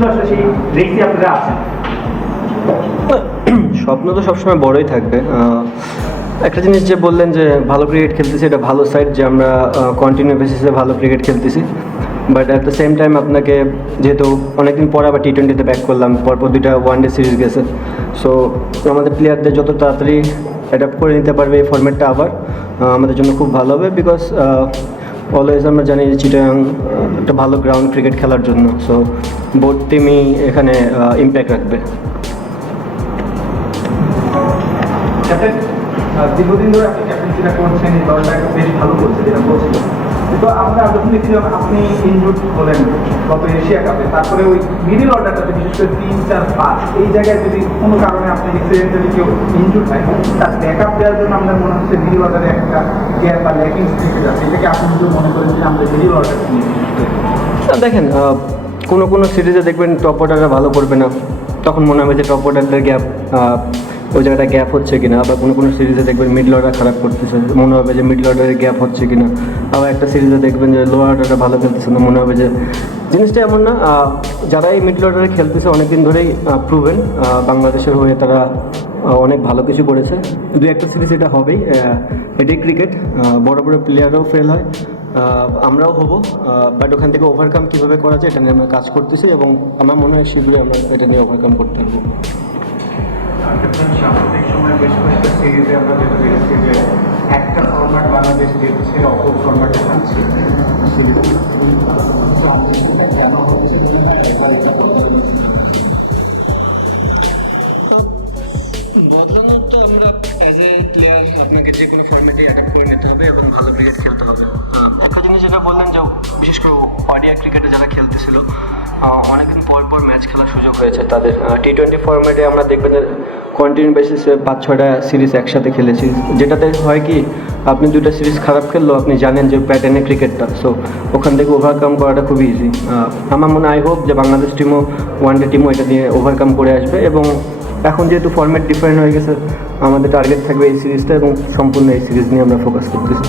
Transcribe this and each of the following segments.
তো আসলে সেই রেসে আপনারা আছেন? স্বপ্ন তো সবসময় বড়ই থাকবে। একটা জিনিস যে বললেন যে ভালো ক্রিকেট খেলতেছি, এটা ভালো সাইড যে আমরা কন্টিনিউ বেসিসে ভালো ক্রিকেট খেলতেছি। But at the same time আপনাকে যেহেতু অনেকদিন পর আবার টি-20তে ব্যাক করলাম, পরপর 2টা ওয়ানডে সিরিজ গেছে, সো আমাদের প্লেয়ারদের যত তাড়াতাড়ি অ্যাডাপ্ট করে নিতে পারবে এই ফর্ম্যাটটা আবার আমাদের জন্য খুব ভালো হবে। বিকজ অলওয়েজ আমরা জানি যে চিটাগাং একটা ভালো গ্রাউন্ড ক্রিকেট খেলার জন্য, সো বোথ টিমই এখানে ইম্প্যাক্ট রাখবে। দীর্ঘদিন ধরে আপনি ক্যাপ্টেন্সিটা করছেন, এই দলটা বেশ ভালো করছে যেটা বলছিলেন, কিন্তু আমরা যখন দেখছিলাম আপনি ইনজুর্ড হলেন গত এশিয়া কাপে, তারপরে ওই মিডিল অর্ডারটাতে বিশেষ করে 3, 4, 5 এই জায়গায় যদি কোনো কারণে আপনি এক্সিডেন্টালি কেউ ইনজুর্ড হয়, তার ব্যাকআপ দেওয়ার জন্য আমাদের মনে হচ্ছে মিডিল অর্ডারে একটা গ্যাপ বা ল্যাকিংস থেকে যাচ্ছে। এটাকে আপনি যদি মনে করেন যে আমরা মিডিল অর্ডারটা নিয়ে দেখেন, কোনো সিরিজে দেখবেন টপ অর্ডারটা ভালো করবে না, তখন মনে হবে যে টপ অর্ডারটার গ্যাপ ওই জায়গাটা গ্যাপ হচ্ছে কিনা। আবার কোনো সিরিজে দেখবেন মিডল অর্ডার খারাপ করতেছে, মনে হবে যে মিডল অর্ডারের গ্যাপ হচ্ছে কিনা। আবার একটা সিরিজে দেখবেন যে লোয়ার অর্ডারটা ভালো খেলতেছে না, মনে হবে যে জিনিসটা এমন না। যারা এই মিডল অর্ডারে খেলতেছে অনেক দিন ধরেই প্রুভেন, বাংলাদেশের হয়ে তারা অনেক ভালো কিছু করেছে। 2-1টা সিরিজ এটা হবেই, এটাই ক্রিকেট। বড় বড় প্লেয়াররাও ফেল হয়, আমরাও হব, বাট ওখান থেকে ওভারকাম কীভাবে করা যায় এটা নিয়ে আমরা কাজ করতেছি এবং আমার মনে হয় শীঘ্রই আমরা এটা নিয়ে ওভারকাম করতে পারবো। সাম্প্রতিক সময় বেশ কয়েকটা সিরিজে আমরা যেটা দেখেছি যে একটা ফরম্যাট বাংলাদেশ জিতছে, অপর ফরম্যাটে থাকছে। বদলানোর তো আমরা অ্যাজ এ প্লেয়ার আপনাকে যে কোনো ফর্মেটে অ্যাডাপ্ট করে নিতে হবে এবং ভালো ক্রিকেট খেলতে হবে। একটা জিনিস যেটা বললেন যে বিশেষ করে ওডিআই ক্রিকেটে যারা খেলতেছিল অনেকদিন পর পর ম্যাচ খেলার সুযোগ হয়েছে তাদের। টি-20 ফর্ম্যাটে আমরা দেখবেন যে কন্টিনিউ বেসিসে 5-6টা সিরিজ একসাথে খেলেছি, যেটাতে হয় কি আপনি 2টা সিরিজ খারাপ খেললেও আপনি জানেন যে প্যাটার্নে ক্রিকেটটা, সো ওখান থেকে ওভারকাম করাটা খুবই ইজি। আমার মনে আই হোপ যে বাংলাদেশ টিমও ওয়ানডে টিমও এটা দিয়ে ওভারকাম করে আসবে এবং এখন যেহেতু ফর্ম্যাট ডিফারেন্ট হয়ে গেছে আমাদের টার্গেট থাকবে এই সিরিজটা এবং সম্পূর্ণ এই সিরিজ নিয়ে আমরা ফোকাস করতেছি।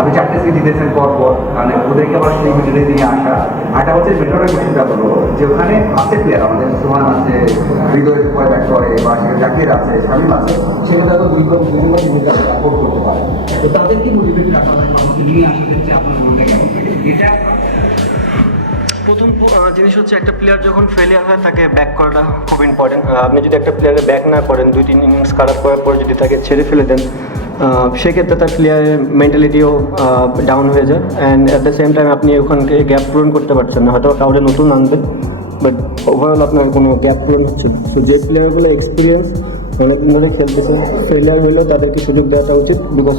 আপনি 4টে সিরিজ জিতেছেন পর মানে ওদেরকে আবার সেই মিডলে দিয়ে আসা। একটা হচ্ছে বেটার বিষয়টা হলো যে ওখানে আছে প্লেয়ার, আমাদের সোহান আছে, হৃদয় ব্যাট করে বা সেখানে জাকির আছে, শামিম আছে, সেখানে তো দুইবার ভূমিকা সাপোর্ট করতে পারে। তো তাদেরকে মোটিভেট রাখা হয়, আমাকে নিয়ে আসা যাচ্ছে আপনার রোলটা কেমন এটা। প্রথম জিনিস হচ্ছে একটা প্লেয়ার যখন ফেলিয়ার হয় তাকে ব্যাক করাটা খুব ইম্পর্টেন্ট। আপনি যদি একটা প্লেয়ারে ব্যাক না করেন, 2-3 ইনিংস খারাপ করার পর যদি তাকে ছেড়ে ফেলে দেন, সেক্ষেত্রে তার প্লেয়ারের মেন্টালিটিও ডাউন হয়ে যায় and at the same time আপনি ওখানকে গ্যাপ পূরণ করতে পারছেন না। হয়তো কাউরে নতুন আনবেন বাট ওভারঅল আপনার কোনো গ্যাপ পূরণ হচ্ছে না। সো যে প্লেয়ারগুলো এক্সপিরিয়েন্স অনেকদিন ধরে খেলতেছে, ফেলিয়ার হলেও তাদেরকে সুযোগ দেওয়াটা উচিত, বিকজ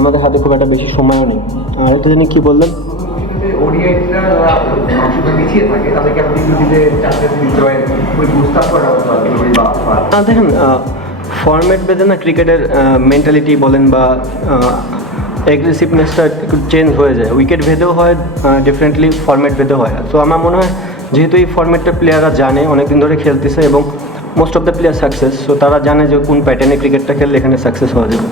আমাদের হাতে খুব একটা বেশি সময়ও নেই। আর একটা জিনিস কী বললেন, ওডিআইটা পিছিয়ে থাকে তাদেরকে আপনি যদি 4টে সিরিজ জয়েন ওই বুস্টার করা বা দেখেন, ফরম্যাট বেঁধে না ক্রিকেটের মেন্টালিটি বলেন বা অ্যাগ্রেসিভনেসটা একটু চেঞ্জ হয়ে যায়, উইকেট ভেদেও হয়, ডিফারেন্টলি ফরম্যাট ভেদেও হয়। তো আমার মনে হয় যেহেতু এই ফরম্যাটটা প্লেয়াররা জানে, অনেকদিন ধরে খেলতেছে এবং most of the player success, so তারা জানে যে কোন প্যাটার্নে ক্রিকেটটা খেললে এখানে সাকসেস হওয়া যাবে।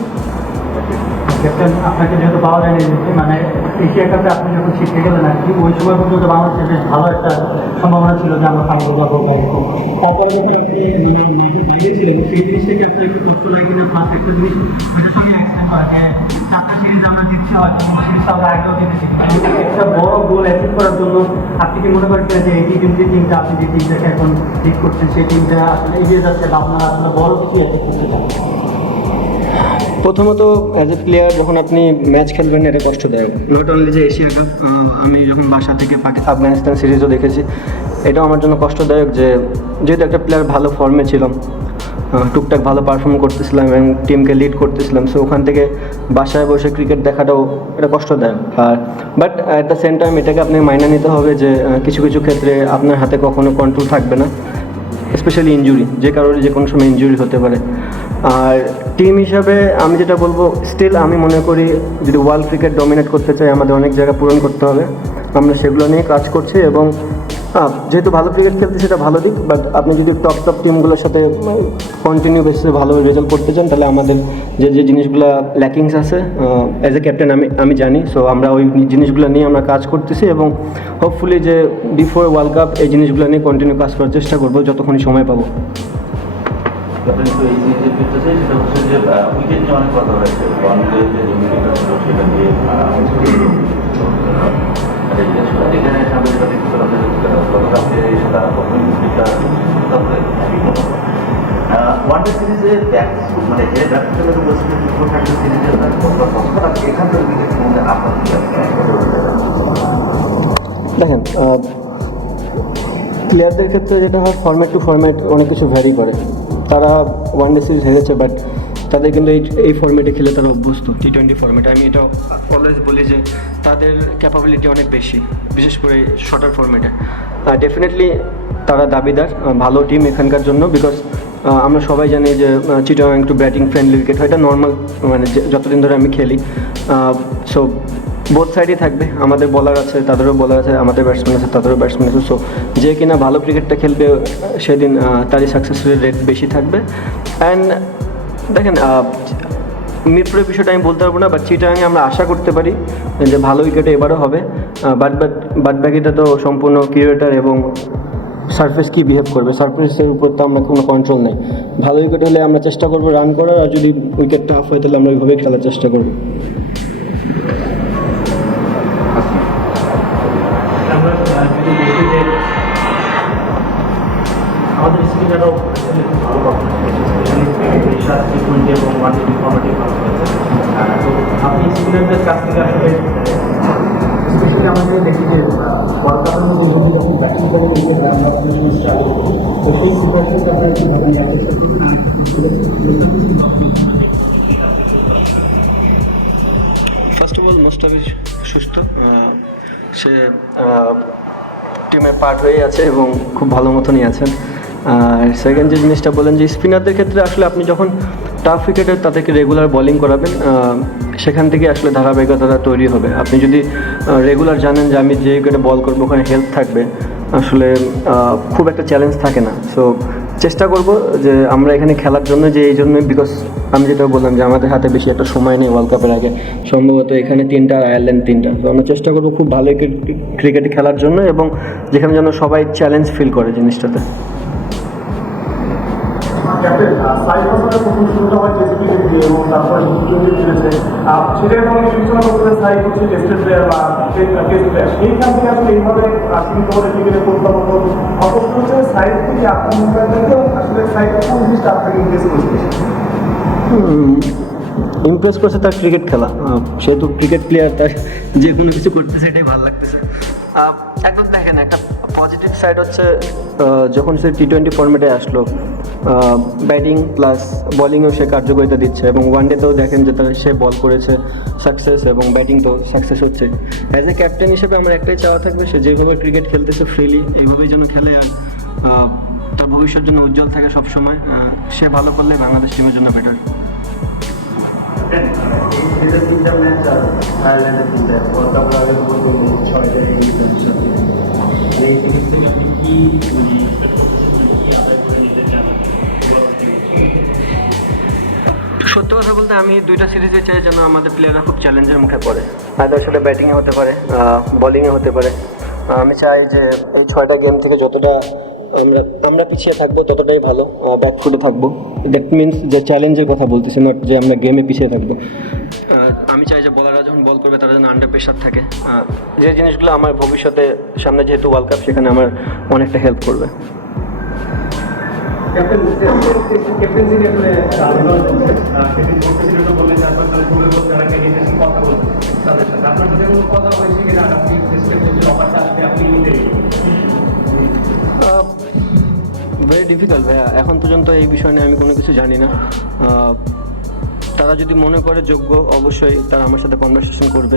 ক্যাপ্টেন, আপনাকে যেহেতু পাওয়া যায়নি, মানে এশিয়া কাপে আপনি যখন শিখে গেলেন আর কি, ওই সময় পর্যন্ত বাংলাদেশের বেশ ভালো একটা সম্ভাবনা ছিল যে আমরা ফাইনালে যাবো। তারপরে যখন আপনি বাইরেছিলেন সেই জিনিসটাকে আপনি একটু কষ্ট লাগে কিনা, প্লাস একটা জিনিস ওইটার সঙ্গে অ্যাক্সিডেন্ট করা যে 4টা সিরিজ আমরা জিতছি, হয়তো সিরিজটা আমরা আগেও জিতেছি। একটা বড় গোল অ্যাচিভ করার জন্য আপনি কি মনে করেন যে এই টি-20 টিমটা, আপনি যে টিমটাকে এখন ঠিক করছেন সেই টিমটা আসলে এগিয়ে যাচ্ছে বা আপনারা আসলে বড় কিছু অ্যাচিভ করতে চান? প্রথমত অ্যাজ এ প্লেয়ার যখন আপনি ম্যাচ খেলবেন এটা কষ্টদায়ক। নট অনলি যে এশিয়া কাপ, আমি যখন বাসা থেকে আফগানিস্তান সিরিজও দেখেছি, এটাও আমার জন্য কষ্টদায়ক যে যেহেতু একটা প্লেয়ার ভালো ফর্মে ছিলাম, টুকটাক ভালো পারফর্ম করতেছিলাম এবং টিমকে লিড করতেছিলাম, সো ওখান থেকে বাসায় বসে ক্রিকেট দেখাটাও এটা কষ্টদায়ক। আর but at the same time এটাকে আপনি মাইনে নিতে হবে যে কিছু কিছু ক্ষেত্রে আপনার হাতে কখনো কন্ট্রোল থাকবে না, স্পেশালি ইনজুরি, যে কারণে যে কোনো সময় ইনজুরি হতে পারে। আর টিম হিসাবে আমি যেটা বলবো, স্টিল আমি মনে করি যদি ওয়ার্ল্ড ক্রিকেট ডমিনেট করতে চাই আমাদের অনেক জায়গা পূরণ করতে হবে, আমরা সেগুলো নিয়ে কাজ করছি এবং যেহেতু ভালো ক্রিকেট খেলতে সেটা ভালো দিক, বাট আপনি যদি টপ টিমগুলোর সাথে কন্টিনিউ বেসিসে ভালো রেজাল্ট করতে চান তাহলে আমাদের যে জিনিসগুলো ল্যাকিংস আছে অ্যাজ এ ক্যাপ্টেন আমি জানি। সো আমরা ওই জিনিসগুলো নিয়ে আমরা কাজ করতেছি এবং হোপফুলি যে বিফোর ওয়ার্ল্ড কাপ এই জিনিসগুলো নিয়ে কন্টিনিউ কাজ করার চেষ্টা করবো যতক্ষণই সময় পাবো। ক্যাপ্টেন তো এই যে ফিরতেছে সেটা হচ্ছে যে উইকেট নিয়ে অনেক কথা হয়েছে, ওয়ান ডে যে উইকেটটা ছিল সেটা নিয়ে এখানে সামনে যেটা দেখতে পেলাম গতকালকে সেটা প্রথম উইকেটটা ওয়ান ডে সিরিজে মানে যে ব্যাটসম্যানের উপস্থিতি থাকবে সিরিজে এখান থেকে উইকেট মধ্যে আপনার দেখেন প্লেয়ারদের ক্ষেত্রে যেটা হয় ফরম্যাট টু ফরম্যাট অনেক কিছু ভ্যারি করে। তারা ওয়ান ডে সিরিজ হেরেছে, বাট তাদের কিন্তু এই ফরম্যাটে খেলে তারা অভ্যস্ত, T20 ফরম্যাটে। আমি এটা অলওয়েজ বলি যে তাদের ক্যাপাবিলিটি অনেক বেশি, বিশেষ করে শর্টার ফরম্যাটে। ডেফিনেটলি তারা দাবিদার ভালো টিম এখানকার জন্য, বিকজ আমরা সবাই জানি যে চিটাগাং একটু ব্যাটিং ফ্রেন্ডলি উইকেট হয়, এটা নর্মাল, মানে যতদিন ধরে আমি খেলি। সো বোথ সাইডই থাকবে, আমাদের বলার আছে, তাদেরও বলার আছে, আমাদের ব্যাটসম্যান আছে, তাদেরও ব্যাটসম্যান আছে। সো যে কিনা ভালো ক্রিকেটটা খেলবে সেদিন তারই সাকসেসের রেট বেশি থাকবে। অ্যান্ড দেখেন মিরপুরের বিষয়টা আমি বলতে পারবো না, বাট চিটাগাংয়ে আমরা আশা করতে পারি যে ভালো উইকেটে এবারও হবে। বাট বাকিটা তো সম্পূর্ণ ক্রিকেটার এবং সারফেস কি বিহেভ করবে, সারফেসের উপর তো আমরা কোনো কন্ট্রোল নেই। ভালো উইকেট হলে আমরা চেষ্টা করবো রান করার, আর যদি উইকেট টাফ হয় তাহলে আমরা ওইভাবেই খেলার চেষ্টা করবো। আমরা যদি দেখি যে আমাদের স্পিনারও খুব ভালো পারফরমেন্স করেছে, T20 এবং ওয়ান-ডে ফরম্যাটে ভালো করেছে। তো আপনি স্পিনারদের কাছ থেকে আসলে স্পেশালি আমাদের দেখি যে ওয়ার্ল্ড কাপের মধ্যে যদি যখন ব্যাটিং করে উইকেট আমরা অনেক সময় স্ট্রাগল করি, তো সেই সিচুয়েশনটা আমরা কীভাবে নেওয়ার চেষ্টা করি না ফার্স্ট অফ অল মোস্তাফিজ সুস্থ, সে টিমের পার্ট হয়ে আছে এবং খুব ভালো মতনই আছেন। আর সেকেন্ড যে জিনিসটা বলেন যে স্পিনারদের ক্ষেত্রে আসলে আপনি যখন টাফ উইকেটে তাদেরকে রেগুলার বোলিং করাবেন, সেখান থেকে আসলে ধারাবাহিকতা তৈরি হবে। আপনি যদি রেগুলার জানেন যে আমি যে উইকেটে বল করবো ওখানে হেল্প থাকবে, আসলে খুব একটা চ্যালেঞ্জ থাকে না। সো চেষ্টা করব যে আমরা এখানে খেলার জন্য, যে এই জন্যই, বিকজ আমি যেটা বললাম যে আমাদের হাতে বেশি একটা সময় নেই ওয়ার্ল্ড কাপের আগে, সম্ভবত এখানে 3টা আর আয়ারল্যান্ড 3টা। তো আমরা চেষ্টা করবো খুব ভালো ক্রিকেট খেলার জন্য, এবং যেখানে যেন সবাই চ্যালেঞ্জ ফিল করে জিনিসটাতে। ক্যাপ্টেন সাইড হাসানের প্রথম শুরুটা হয় টেস্ট ক্রিকেট দিয়ে এবং তারপরে T20 খেলেছে। সেটা এবং বিবেচনা করতে সাইড হচ্ছে টেস্টের প্লেয়ার বা টেস্ট প্লেয়ার, সেইখান থেকে আসলে এইভাবে সীমিত করে ক্রিকেটে করতে হতো। অবশ্য হচ্ছে সাইড থেকে আপনার মুম্বাইকে আসলে সাইড কোন জিনিসটা আপনাকে ইনভেস্ট করছে? ইমপ্রেস করছে তার ক্রিকেট খেলা, সেহেতু ক্রিকেট প্লেয়ার, তার যে কোনো কিছু করতেছে এটাই ভালো লাগতেছে। একদম দেখেন একটা পজিটিভ সাইড হচ্ছে যখন সে T20 ফরম্যাটে আসলো, ব্যাটিং প্লাস বোলিংয়েও সে কার্যকারিতা দিচ্ছে, এবং ওয়ানডেতেও দেখেন যে তারা সে বল করেছে সাকসেস, এবং ব্যাটিং তো সাকসেস হচ্ছে। অ্যাজ এ ক্যাপ্টেন হিসেবে আমার একটাই চাওয়া থাকবে, সে যেভাবে ক্রিকেট খেলতেছে ফ্রিলি এইভাবেই যেন খেলে, আর তার ভবিষ্যৎ জন্য উজ্জ্বল থাকে সবসময়। সে ভালো করলে বাংলাদেশ টিমের জন্য বেটার। তিনটা ম্যাচ আর আয়ারল্যান্ডের 3টা ওয়ার্ল্ড কাপ আগে বলতে 6টা এই সিরিজ থেকে আপনি কি সত্য কথা বলতে আমি 2টা সিরিজে চাই যেন আমাদের প্লেয়াররা খুব চ্যালেঞ্জের মুখে পড়ে, আইদার সেটা ব্যাটিংয়ে হতে পারে, বোলিংয়ে হতে পারে। আমি চাই যে এই 6টা গেম থেকে যতটা আমরা পিছিয়ে থাকবো ততটাই ভালো, ব্যাকফুটে থাকবো। দ্যাট মিনস যে চ্যালেঞ্জের কথা বলতেছি, নট যে আমরা গেমে পিছিয়ে থাকবো। আমি চাই যে বলাররা যখন বল করবে তারা যেন আন্ডার প্রেশার থাকে, যে জিনিসগুলো আমার ভবিষ্যতে সামনে যেহেতু ওয়ার্ল্ড কাপ, সেখানে আমার অনেকটা হেল্প করবে। ক্যাপ্টেন্সি নিয়ে আসলে সেদিন বলতেছিল তো বললেন, তারপর তাহলে ভুলে বলতে তারা ক্যান্ডিডেট কথা বলতে তাদের সাথে আপনার সাথে কোনো কথা হয়েছে কিনা, আপনি টেস্টের অফারটা আসলে আপনি নিতে ভেরি ডিফিকাল্ট ভাইয়া, এখন পর্যন্ত এই বিষয় নিয়ে আমি কোনো কিছু জানি না। তারা যদি মনে করে যোগ্য, অবশ্যই তারা আমার সাথে কনভারসেশন করবে,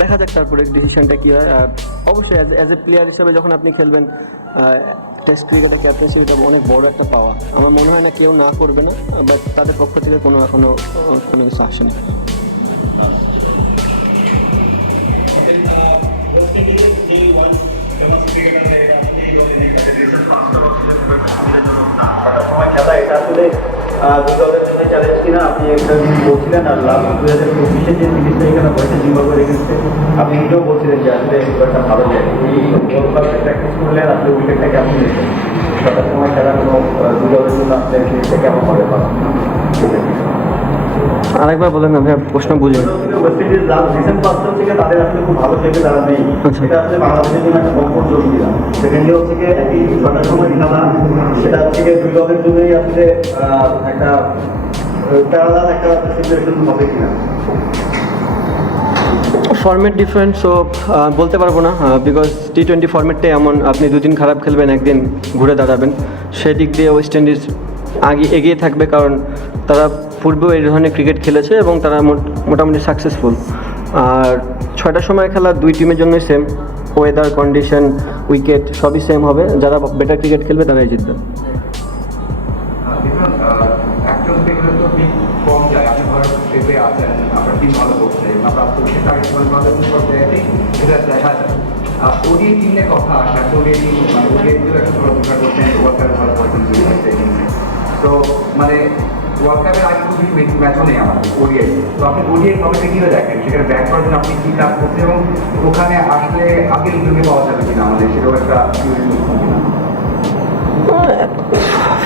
দেখা যাক তারপরে ডিসিশনটা কী হয়। আর অবশ্যই অ্যাজ এ প্লেয়ার হিসেবে যখন আপনি খেলবেন টেস্ট ক্রিকেটে ক্যাপ্টেন্সি, এটা অনেক বড় একটা পাওয়া। আমার মনে হয় না কেউ না করবে না, বাট তাদের পক্ষ থেকে এখনও কোনো কিছু আসেনি। ওয়েস্ট ইন্ডিজের এই ওয়ান ফেমাস ক্রিকেটার এটা আসলে দুই দলের জন্য চ্যালেঞ্জ কিনা আপনি একটা জিনিস বলছিলেন, আর লাস্ট 2024 যে সিরিজটা এখানে হয়েছে জিম্বাবুয়ের এগেন্স্টে আপনি নিজেও বলছিলেন যে আসলে একটা ভালো জায়গা এই ওয়ার্ল্ড কাপে প্র্যাকটিস করলে আপনি উইকেটটা কেমন নিয়েছেন সবার সময় খেলা কোনো দুই দলের জন্য আপনি সিরিজটা কেমন হবে বা আরেকবার বলেন, আমি প্রশ্ন বুঝি। ওয়েস্ট ইন্ডিজ রিসেন্ট পাঁচ থেকে তাদের আসলে খুব ভালো থেকে তারা নেই, আচ্ছা। এটা আসলে বাংলাদেশের জন্য একটা কমফোর্ট জোন ছিল। সেকেন্ড ডে হচ্ছে গিয়ে একই ছটার সময় খেলা, সেটা হচ্ছে গিয়ে দুই দলের জন্যই আসলে একটা প্যারালাল একটা সিচুয়েশন হবে কিনা। ফর্মেট ডিফারেন্ট, সো বলতে পারবো না, বিকজ T20 ফর্মেটটাই এমন, আপনি দুদিন খারাপ খেলবেন, একদিন ঘুরে দাঁড়াবেন। সেদিক দিয়ে ওয়েস্ট ইন্ডিজ এগিয়ে থাকবে, কারণ তারা পূর্বেও এই ধরনের ক্রিকেট খেলেছে এবং তারা মোটামুটি সাকসেসফুল। আর 6টার সময় খেলা দুই টিমের জন্যই সেম, ওয়েদার কন্ডিশন, উইকেট সবই সেম হবে। যারা বেটার ক্রিকেট খেলবে তারাই জিতবে। দেখুন, একজন দেখলে তো টিম কম যায়, আপনি ধরো ট্রেপে আছেন, আপনার টিম ভালো করছে, আপনার আত্মবিশ্বাস আগে ভালো করতে এটা দেখা যায়। ওডিআই টিম নিয়ে কথা আসে, ওডিআই টিম মানে ওডিআই টিম একটা বড় দরকার করছেন, ওয়ার্ল্ড কাপে ভালো করছেন, তো মানে ওয়ার্ল্ড কাপের আগে খুবই ম্যাচও নেই আমাদের ওডিআই। তো আপনি ওডিআই কবে কীভাবে দেখেন, সেখানে ব্যাক করার জন্য আপনি কী কাজ করছেন এবং ওখানে আসলে আগে ইন্টারভিউ পাওয়া যাবে কিনা আমাদের, সেটাও একটা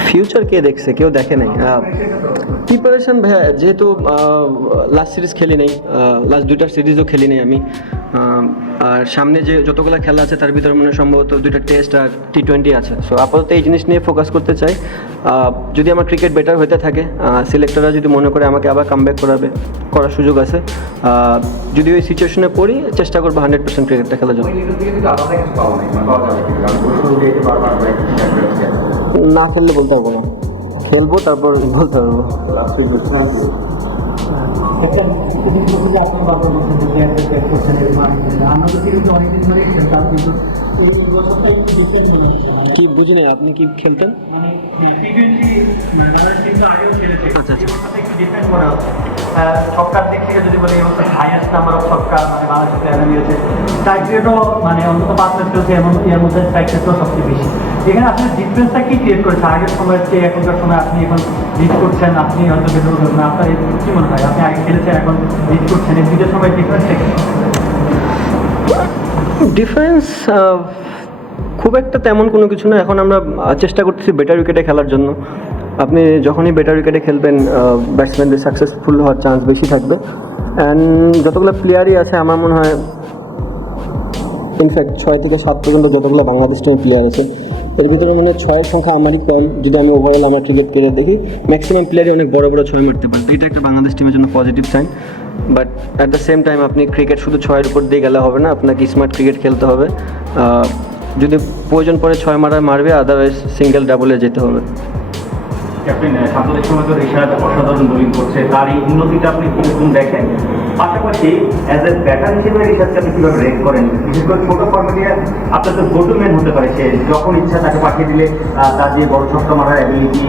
ফিউচার কে দেখছে, কেউ দেখে নাই। প্রিপারেশন ভাইয়া, যেহেতু লাস্ট সিরিজ খেলি নেই, লাস্ট দুইটার সিরিজও খেলি নেই আমি, আর সামনে যে যতগুলো খেলা আছে তার ভিতরে মনে হয় সম্ভবত 2টা টেস্ট আর T20 আছে। সো আপাতত এই জিনিস নিয়ে ফোকাস করতে চাই। যদি আমার ক্রিকেট বেটার হতে থাকে, সিলেক্টররা যদি মনে করে আমাকে আবার কামব্যাক করার সুযোগ আছে, যদি ওই সিচুয়েশনে পড়ি চেষ্টা করবো 100% ক্রিকেটটা খেলার জন্য। না খেললে বলতে পারবো না, খেলবো তারপর বলতে পারবো। একটা জিনিস বলতে যে আপনি বাবা বলছেন যে একটা ব্যাক করছেন এর মানে আমরা তো সিরিজে অনেকদিন ধরে খেলতাম, কিন্তু এই বছরটা একটু ডিফারেন্ট মনে হচ্ছে। কি বুঝিনি, আপনি কি খেলতেন? মানে T20 বাংলাদেশ কিন্তু আগেও খেলেছে, আচ্ছা, আচ্ছা। এই বছরটা একটু ডিফারেন্ট মনে হচ্ছে। ছক্কার দিক থেকে যদি বলি, এই বছর হাইয়েস্ট নাম্বার অফ ছক্কা মানে বাংলাদেশের প্লেয়ার নিয়েছে। স্ট্রাইক রেটও মানে অন্তত 5 ম্যাচ খেলছে, এর মধ্যে স্ট্রাইক রেটও সবচেয়ে বেশি। এখানে আপনি ডিফারেন্সটা কি ক্রিয়েট করেছে আগের সময়ের চেয়ে এখনকার সময়? আপনি এখন লিড করছেন, আপনি হয়তো বেতন করবেন, আপনার কি মনে হয় আপনি আগে খেলেছেন এখন লিড করছেন, এই দুইটার সময় ডিফারেন্সটা কি? ডিফারেন্স খুব একটা তেমন কোনো কিছু না। এখন আমরা চেষ্টা করতেছি বেটার উইকেটে খেলার জন্য। আপনি যখনই বেটার উইকেটে খেলবেন, ব্যাটসম্যানদের সাকসেসফুল হওয়ার চান্স বেশি থাকবে। অ্যান্ড যতগুলো প্লেয়ারই আছে আমার মনে হয়, ইনফ্যাক্ট 6 থেকে 7 পর্যন্ত যতগুলো বাংলাদেশ টিমের প্লেয়ার আছে এর ভিতরে মানে 6-এর সংখ্যা আমারই কম। যদি আমি ওভারঅল আমার ক্রিকেট ক্যারিয়ার দেখি, ম্যাক্সিমাম প্লেয়ারই অনেক বড় বড় 6 মারতে পারে। এটা একটা বাংলাদেশ টিমের জন্য positive sign. But at the same time আপনি ক্রিকেট শুধু 6-এর উপর দিয়ে গেলে হবে না, আপনাকে স্মার্ট ক্রিকেট খেলতে হবে। যদি প্রয়োজন পড়ে 6 মারবে, আদারওয়াইজ সিঙ্গেল ডাবলে যেতে হবে। ক্যাপ্টেন সাম্প্রতিক সময় তো ঋষাদ অসাধারণ বোলিং করছে, তার এই উন্নতিটা আপনি কিরকম দেখেন? পাশাপাশি অ্যাজ এ ব্যাটার হিসেবে ঋষাদকে আপনি কীভাবে রেট করেন? বিশেষ করে ছোটো ফর্মেটে আপনার তো গোটু ম্যান হতে পারে, সে যখন ইচ্ছা তাকে পাঠিয়ে দিলে তার যে বড় ছক্কা মারার অ্যাবিলিটি,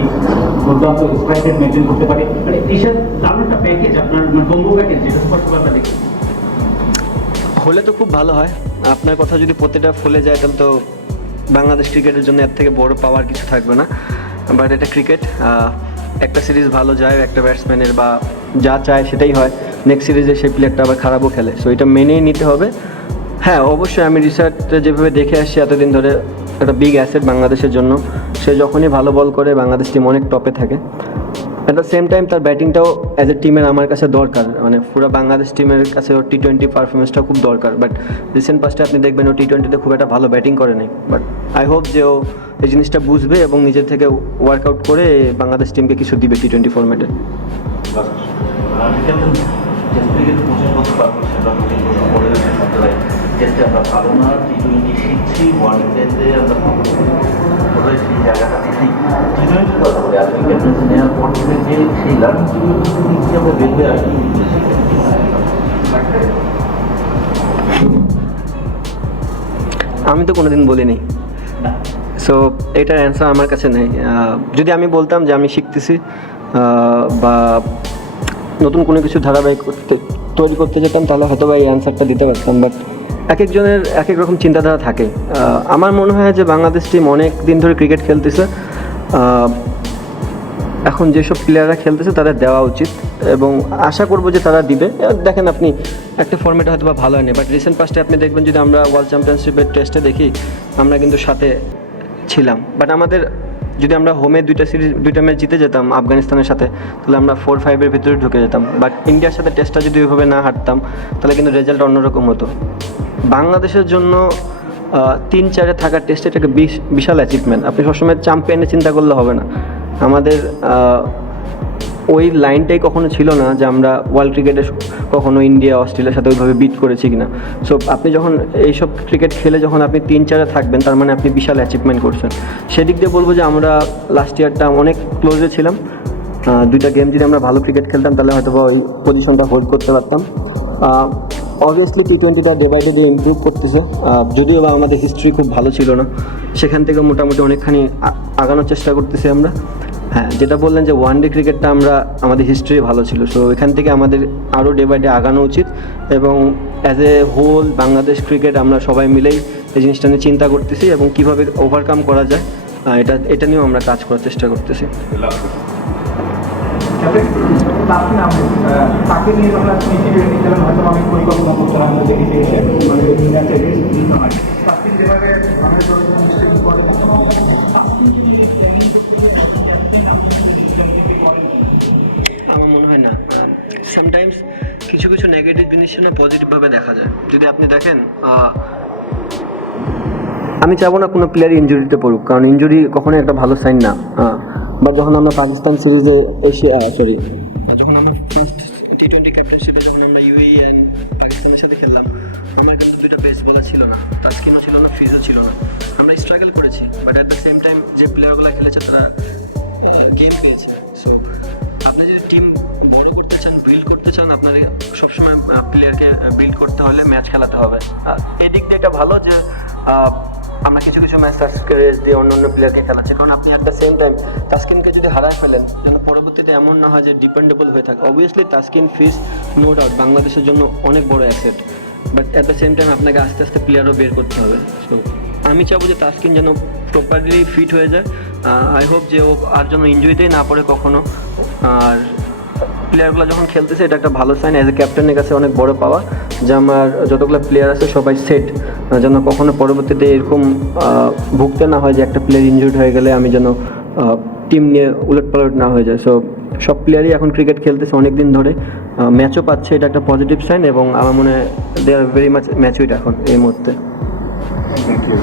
দুর্দান্ত স্ট্রাইক রেট মেনটেন করতে পারে, মানে ঋষাদ দারুণ একটা প্যাকেজ আপনার, মানে বম্বু প্যাকেজ, যেটা স্পষ্ট আমরা দেখি। হলে তো খুব ভালো হয়। আপনার কথা যদি প্রতিটা ফলে যায় তাহলে তো বাংলাদেশ ক্রিকেটের জন্য এর থেকে বড় পাওয়ার কিছু থাকবে না। বাট এটা ক্রিকেট, একটা সিরিজ ভালো যায় একটা ব্যাটসম্যানের, বা যা চায় সেটাই হয়। নেক্সট সিরিজে সেই প্লেয়ারটা আবার খারাপও খেলে, সো এটা মেনেই নিতে হবে। হ্যাঁ, অবশ্যই আমি রিসার্চটা যেভাবে দেখে আসছি এতদিন ধরে, একটা বিগ অ্যাসেট বাংলাদেশের জন্য। সে যখনই ভালো বল করে বাংলাদেশ টিম অনেক টপে থাকে। অ্যাট দ্য সেম টাইম তার ব্যাটিংটাও অ্যাজ এ টিমের আমার কাছে দরকার, মানে পুরো বাংলাদেশ টিমের কাছে ওর T20 পারফরমেন্সটা খুব দরকার। বাট রিসেন্ট পাস্টে আপনি দেখবেন ও T20-তে খুব একটা ভালো ব্যাটিং করে নাই। বাট আই হোপ যে ও এই জিনিসটা বুঝবে এবং নিজের থেকে ওয়ার্কআউট করে বাংলাদেশ টিমকে কিছু দিবে T20 ফর্মেটে। টেস্টে আমরা ভালো না, T20 শিখছি, ওয়ান ডেতে আমরা সেই জায়গাটা দেখি T20 কথা বলে আজকে ক্যাপ্টেন্সি নেওয়ার পর থেকে যে সেই লার্নিংগুলো দিচ্ছি আমরা বেরোয় আসি। আমি তো কোনোদিন বলিনি, সো এটার অ্যান্সার আমার কাছে নেই। যদি আমি বলতাম যে আমি শিখতেছি বা নতুন কোনো কিছু ধারাবাহিক তৈরি করতে যেতাম, তাহলে হয়তো বা এই অ্যান্সারটা দিতে পারতাম। বাট এক একজনের এক এক রকম চিন্তাধারা থাকে। আমার মনে হয় যে বাংলাদেশ টিম অনেক দিন ধরে ক্রিকেট খেলতেছে, এখন যেসব প্লেয়াররা খেলতেছে তাদের দেওয়া উচিত এবং আশা করবো যে তারা দিবে। দেখেন আপনি একটা ফর্মেটে হয়তো বা ভালো হয়নি, বাট রিসেন্ট পাস্টে আপনি দেখবেন যদি আমরা ওয়ার্ল্ড চ্যাম্পিয়নশিপের টেস্টে দেখি আমরা কিন্তু সাথে ছিলাম, বাট আমাদের যদি আমরা হোমে দুইটা ম্যাচ জিতে যেতাম আফগানিস্তানের সাথে তাহলে আমরা 4-5-এর ভিতরে ঢুকে যেতাম। বাট ইন্ডিয়ার সাথে টেস্টটা যদি ওইভাবে না হারতাম তাহলে কিন্তু রেজাল্ট অন্যরকম হতো। বাংলাদেশের জন্য 3-4-এ থাকার টেস্টে এটাকে বিশাল অ্যাচিভমেন্ট। আপনি সবসময় চ্যাম্পিয়নে চিন্তা করলে হবে না। আমাদের ওই লাইনটাই কখনো ছিল না যে আমরা ওয়ার্ল্ড ক্রিকেটে কখনো ইন্ডিয়া অস্ট্রেলিয়ার সাথে ওইভাবে বিট করেছি কিনা। সো আপনি যখন এইসব ক্রিকেট খেলে যখন আপনি 3-4-এ থাকবেন তার মানে আপনি বিশাল অ্যাচিভমেন্ট করছেন। সেদিক দিয়ে বলবো যে আমরা লাস্ট ইয়ারটা অনেক ক্লোজে ছিলাম। দুইটা গেম যদি আমরা ভালো ক্রিকেট খেলতাম তাহলে হয়তো বা ওই পজিশনটা হোল্ড করতে পারতাম। অবভিয়াসলি T20টা ডে বাই ডে ইমপ্রুভ করতেছে, যদিও বা আমাদের হিস্ট্রি খুব ভালো ছিল না, সেখান থেকে মোটামুটি অনেকখানি আগানোর চেষ্টা করতেছি আমরা। হ্যাঁ, যেটা বললেন যে ওয়ানডে ক্রিকেটটা আমাদের হিস্ট্রি ভালো ছিল, সো এখান থেকে আমাদের আরও ডে বাই ডে আগানো উচিত এবং as a whole Bangladesh cricket আমরা সবাই মিলেই এই জিনিসটা নিয়ে চিন্তা করতেছি এবং কীভাবে ওভারকাম করা যায় এটা নিয়েও আমরা কাজ করার চেষ্টা করতেছি। তাসকিন আহমেদ, তাকে নিয়ে যখন আপনি T20 খেলেন হয়তো অনেক পরিকল্পনা করতেন, আমরা দেখেছি এসে মানে ম্যাচে ভিন্ন হয়। তাসকিন যেভাবে আমাদের জন্য নিশ্চয়ই করে আমার মনে হয় না। সামটাইমস কিছু কিছু নেগেটিভ জিনিসও না পজিটিভভাবে দেখা যায়। যদি আপনি দেখেন, আমি চাবো না কোনো প্লেয়ার ইনজুরিতে পড়ুক, কারণ ইনজুরি কখনোই একটা ভালো সাইন না। বা যখন আমরা পাকিস্তান সিরিজে যখন আমরা ফার্স্ট T20 ক্যাপ্টেনশিপে যখন আমরা UAE অ্যান্ড পাকিস্তানের সাথে খেললাম, আমার কিন্তু দুইটা বেস্ট বলার ছিল না, তাসকিনও ছিল না, ফিজও ছিল না। আমরা স্ট্রাগল করেছি, but at the same time যে প্লেয়ারগুলো খেলেছে তারা গেম পেয়েছে। সো আপনি যদি টিম বড় করতে চান, বিল্ড করতে চান, আপনাকে সবসময় প্লেয়ারকে বিল্ড করতে হলে ম্যাচ খেলাতে হবে। এই দিক দিয়ে এটা ভালো যে আমরা কিছু কিছু ম্যাচ তাসকিনকে রেস্ট দিয়ে অন্য অন্য প্লেয়ারকে খেলাচ্ছে, কারণ আপনি অ্যাট দ্য সেম টাইম তাসকিনকে যদি হারায় ফেলেন যেন পরবর্তীতে এমন না হয় যে ডিপেন্ডেবল হয়ে থাকে। অবভিয়াসলি তাসকিন ফিজ নো ডাউট বাংলাদেশের জন্য অনেক বড় asset, but at the same time আপনাকে আস্তে আস্তে প্লেয়ারও বের করতে হবে। সো আমি চাবো যে তাসকিন যেন প্রপারলি ফিট হয়ে যায়। আই হোপ যে ও আর যেন ইনজুরিতেই না পড়ে কখনো। আর প্লেয়ারগুলো যখন খেলতেছে এটা একটা ভালো সাইন, অ্যাজ এ ক্যাপ্টেনের কাছে অনেক বড় পাওয়া যে আমার যতগুলো প্লেয়ার আছে সবাই সেট, যেন কখনো পরবর্তীতে এরকম ভুগতে না হয় যে একটা প্লেয়ার ইনজুর্ড হয়ে গেলে আমি যেন টিম নিয়ে উলটপালট না হয়ে যায়। সো সব প্লেয়ারই এখন ক্রিকেট খেলতেছে অনেক দিন ধরে, ম্যাচও পাচ্ছে, এটা একটা পজিটিভ সাইন এবং আমার মনে হয় দে আর ভেরি মাচ ম্যাচুইড এখন এই মুহূর্তে। Thank you.